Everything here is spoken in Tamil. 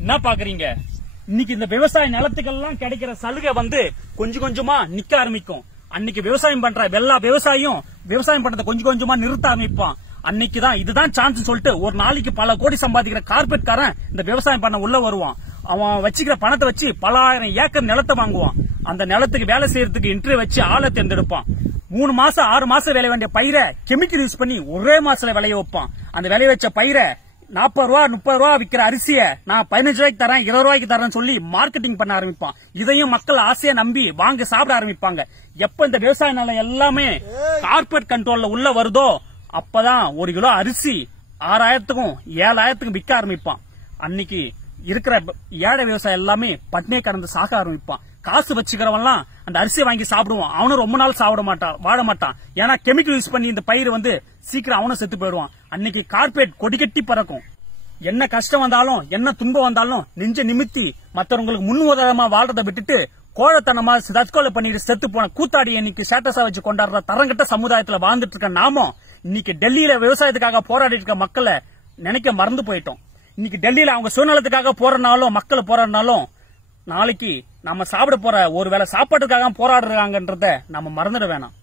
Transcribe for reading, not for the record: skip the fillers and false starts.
என்ன பாக்குறீங்க? இன்னைக்கு இந்த விவசாய நிலத்துக்கெல்லாம் கிடைக்கிற சலுகை கொஞ்சம் கொஞ்சமா நிக்க ஆரம்பிக்கும். அன்னைக்கு விவசாயம் பண்ற எல்லா விவசாயம் பண்றதை கொஞ்சம் கொஞ்சமா நிறுத்த ஆரம்பிப்பான். அன்னைக்குதான் இதுதான் சான்ஸ் சொல்லிட்டு ஒரு நாளைக்கு பல கோடி சம்பாதிக்கிற கார்பரேட்காரன் இந்த விவசாயம் பண்ண உள்ள வருவான். அவன் வச்சுக்கிற பணத்தை வச்சு பல ஆயிரம் ஏக்கர் நிலத்தை வாங்குவான். அந்த நிலத்துக்கு வேலை செய்யறதுக்கு இன்டர்வியூ வச்சு ஆளை தேர்ந்தெடுப்பான். 3 மாசம் 6 மாசம் விளைய வேண்டிய பயிரை கெமிக்கல் யூஸ் பண்ணி ஒரே மாசத்துல விளைய வைப்பான். அந்த விளைய வச்ச பயிரை 40 ரூபா 30 ரூபா விக்கிற அரிசியை நான் 15 ரூபாய்க்கு தரேன் 20 ரூபாய்க்கு தரேன்னு சொல்லி மார்க்கெட்டிங் பண்ண ஆரம்பிப்பான். இதையும் மக்கள் ஆசையா நம்பி வாங்க சாப்பிட ஆரம்பிப்பாங்க. எப்ப இந்த விவசாய நிலம் எல்லாமே கார்பரேட் கண்ட்ரோல்ல உள்ள வருதோ அப்பதான் 1 கிலோ அரிசி 6000க்கும் 7000க்கும் விற்க ஆரம்பிப்பான். அன்னைக்கு இருக்கிற ஏழை விவசாயம் எல்லாமே பட்னியை கடந்து சாக ஆரம்பிப்பான். காசு வச்சுக்கிறவன்லாம் அந்த அரிசியை வாங்கி சாப்பிடுவான். அவனும் ரொம்ப நாள் வாழ மாட்டான். ஏன்னா கெமிக்கல் யூஸ் பண்ணி இந்த பயிர் சீக்கிரம் அவனும் செத்து போயிடுவான். அன்னைக்கு கார்பரேட் கொடி கட்டி பறக்கும். என்ன கஷ்டம் வந்தாலும் என்ன துன்பம் வந்தாலும் நெஞ்ச நிமித்தி மற்றவங்களுக்கு முன் உதாரணமா வாழ்றதை விட்டுட்டு கோழத்தனமா தற்கொலை பண்ணிட்டு செத்து போன கூத்தாடி இன்னைக்கு ஸ்டேட்டஸா வச்சு கொண்டாடுற தரங்கட்ட சமுதாயத்துல வாழ்ந்துட்டு இருக்க நாமும் இன்னைக்கு டெல்லியில விவசாயத்துக்காக போராடிட்டு இருக்க மக்களை நினைக்க மறந்து போயிட்டோம். இன்னைக்கு டெல்லியில அவங்க சுயநலத்துக்காக போறனாலும் மக்கள் போராடினாலும் நாளைக்கு நம்ம சாப்பிட போற ஒருவேளை சாப்பாட்டுக்காக போராடுறாங்கன்றத நம்ம மறந்துட வேணாம்.